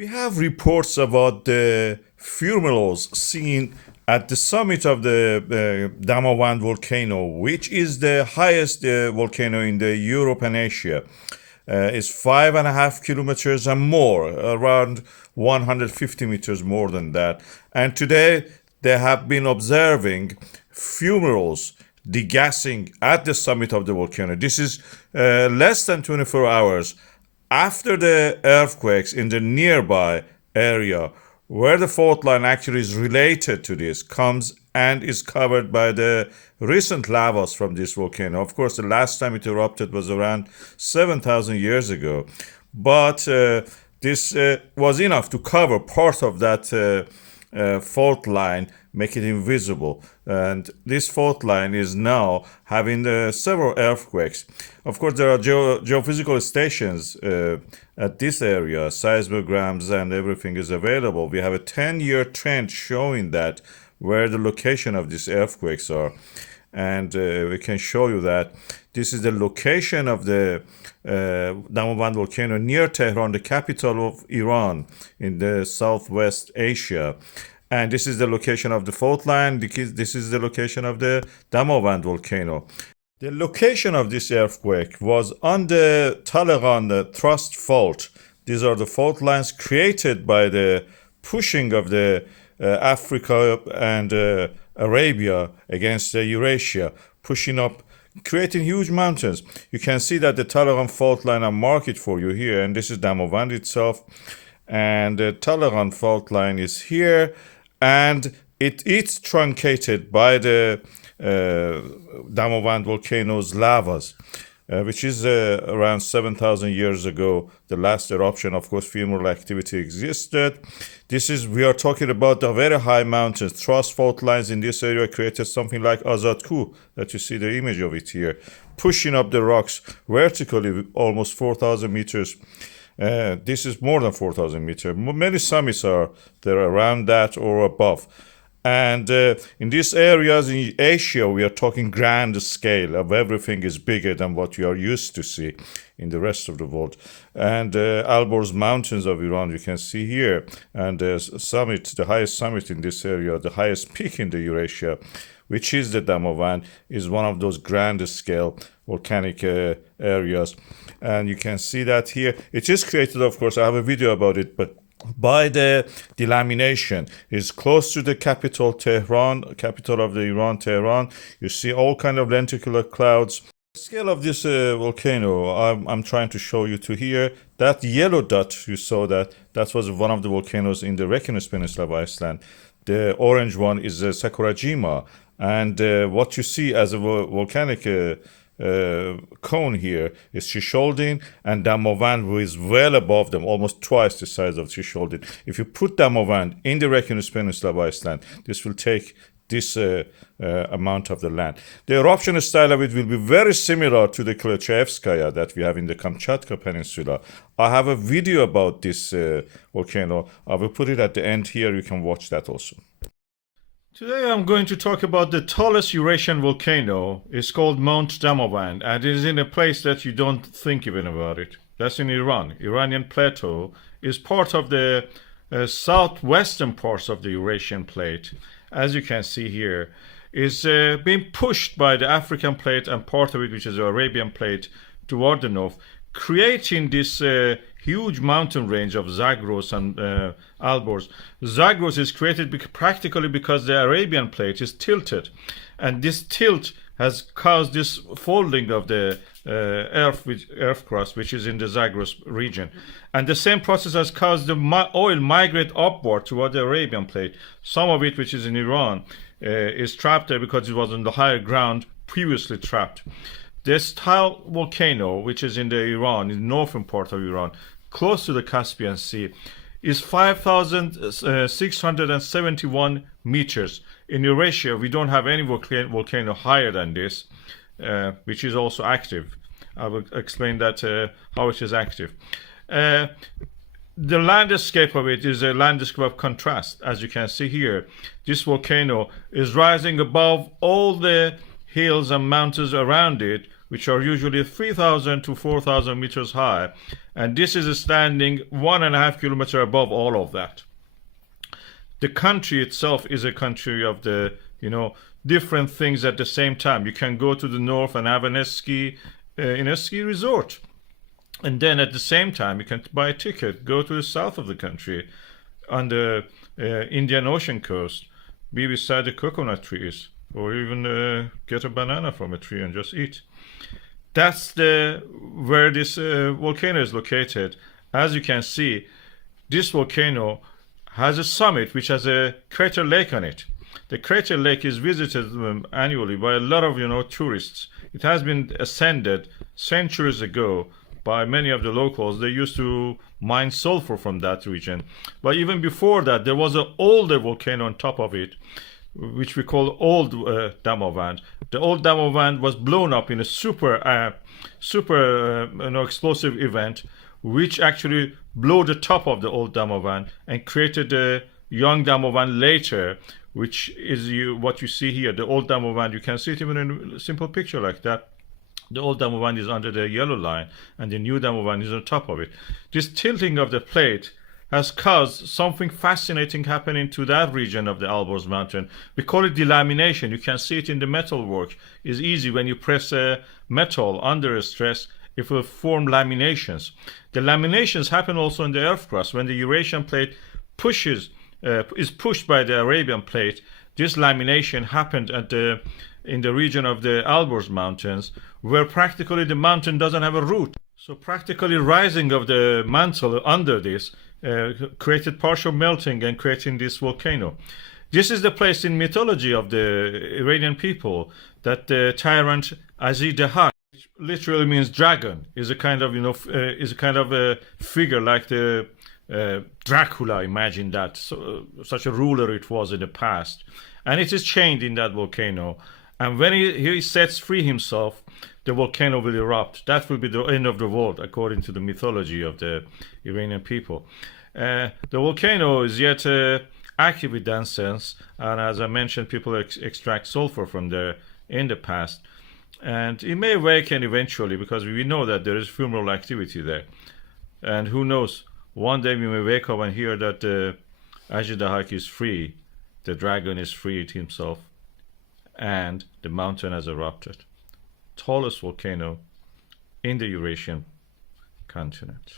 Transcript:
We have reports about the fumaroles seen at the summit of the Damavand volcano, which is the highest volcano in the Europe and Asia. It's 5.5 kilometers and more, around 150 meters more than that. And today they have been observing fumaroles degassing at the summit of the volcano. This is less than 24 hours after the earthquakes in the nearby area where the fault line actually is related to this comes and is covered by the recent lavas from this volcano. Of course, the last time it erupted was around 7,000 years ago, but this was enough to cover part of that fault line, make it invisible. And this fault line is now having several earthquakes. Of course, there are geophysical stations at this area, seismograms and everything is available. We have a 10-year trend showing that where the location of these earthquakes are. And we can show you that this is the location of the Damavand volcano near Tehran, the capital of Iran in the southwest Asia. And this is the location of the fault line. This is the location of the Damavand volcano. The location of this earthquake was on the Talegan thrust fault. These are the fault lines created by the pushing of the Africa and Arabia against Eurasia, pushing up, creating huge mountains. You can see that the Talegan fault line, I mark it for you here, and this is Damavand itself. And the Talegan fault line is here, and it's truncated by the Damavand volcano's lavas, which is around 7,000 years ago. The last eruption, of course, fumarole activity existed. We are talking about the very high mountains. Thrust fault lines in this area created something like Azadkooh, that you see the image of it here, pushing up the rocks vertically, almost 4,000 meters. This is more than 4,000 meters. Many summits are there around that or above. And in these areas in Asia, we are talking grand scale of everything is bigger than what we are used to see in the rest of the world. And Alborz Mountains of Iran, you can see here. And the summit, the highest summit in this area, the highest peak in the Eurasia, which is the Damavand, is one of those grand scale volcanic areas. And you can see that here. It is created, of course, I have a video about it, but by the delamination. It's close to the capital, Tehran, capital of the Iran, Tehran. You see all kind of lenticular clouds. The scale of this volcano, I'm trying to show you to here. That yellow dot, you saw that was one of the volcanoes in the Reinis Peninsula of Iceland. The orange one is Sakurajima. And what you see as a volcanic cone here is Shisholdin, and Damavand, who is well above them, almost twice the size of Shisholdin. If you put Damavand in the Reinis Peninsula of Iceland, this will take this amount of the land. The eruption style of it will be very similar to the Klyuchevskaya that we have in the Kamchatka Peninsula. I have a video about this volcano. I will put it at the end here. You can watch that also. Today I'm going to talk about the tallest Eurasian volcano. It's called Mount Damavand, and it is in a place that you don't think even about it. That's in Iran. Iranian plateau is part of the southwestern parts of the Eurasian plate. As you can see here, is being pushed by the African plate and part of it, which is the Arabian plate, toward the north, creating this huge mountain range of Zagros and Alborz. Zagros is created practically because the Arabian plate is tilted, and this tilt has caused this folding of the earth crust, which is in the Zagros region. And the same process has caused the oil migrate upward toward the Arabian plate. Some of it, which is in Iran, is trapped there because it was on the higher ground previously trapped. This tall volcano, which is in the Iran, in the northern part of Iran, close to the Caspian Sea, is 5,671 meters. In Eurasia, we don't have any volcano higher than this, which is also active. I will explain that how it is active. The landscape of it is a landscape of contrast. As you can see here, this volcano is rising above all the hills and mountains around it, which are usually 3,000 to 4,000 meters high. And this is standing 1.5 kilometers above all of that. The country itself is a country of the, different things at the same time. You can go to the north and have a ski in a ski resort. And then at the same time, you can buy a ticket, go to the south of the country on the Indian Ocean coast, be beside the coconut trees, or even get a banana from a tree and just eat. That's where this volcano is located. As you can see, this volcano has a summit which has a crater lake on it. The crater lake is visited annually by a lot of tourists. It has been ascended centuries ago by many of the locals. They used to mine sulfur from that region. But even before that, there was an older volcano on top of it, which we call Old Damavand. The Old Damavand was blown up in a super explosive event, which actually blew the top of the Old Damavand and created the young Damavand later, which is what you see here. The Old Damavand, you can see it even in a simple picture like that. The Old Damavand is under the yellow line, and the new Damavand is on top of it. This tilting of the plate has caused something fascinating happening to that region of the Alborz Mountain. We call it delamination. You can see it in the metal work. It's easy when you press a metal under a stress, it will form laminations. The laminations happen also in the earth crust. When the Eurasian plate is pushed by the Arabian plate, this lamination happened in the region of the Alborz Mountains, where practically the mountain doesn't have a root. So practically rising of the mantle under this created partial melting and creating this volcano. This is the place in mythology of the Iranian people that the tyrant Azidehak, which literally means dragon, is a kind of a figure like the Dracula. Imagine that, such a ruler it was in the past, and it is chained in that volcano. And when he sets free himself, the volcano will erupt. That will be the end of the world, according to the mythology of the Iranian people. The volcano is yet active in that sense, and as I mentioned, people extract sulfur from there in the past. And it may awaken eventually, because we know that there is fumarole activity there. And who knows, one day we may wake up and hear that Azidehak is free, the dragon is freed himself, and the mountain has erupted. Tallest volcano in the Eurasian continent.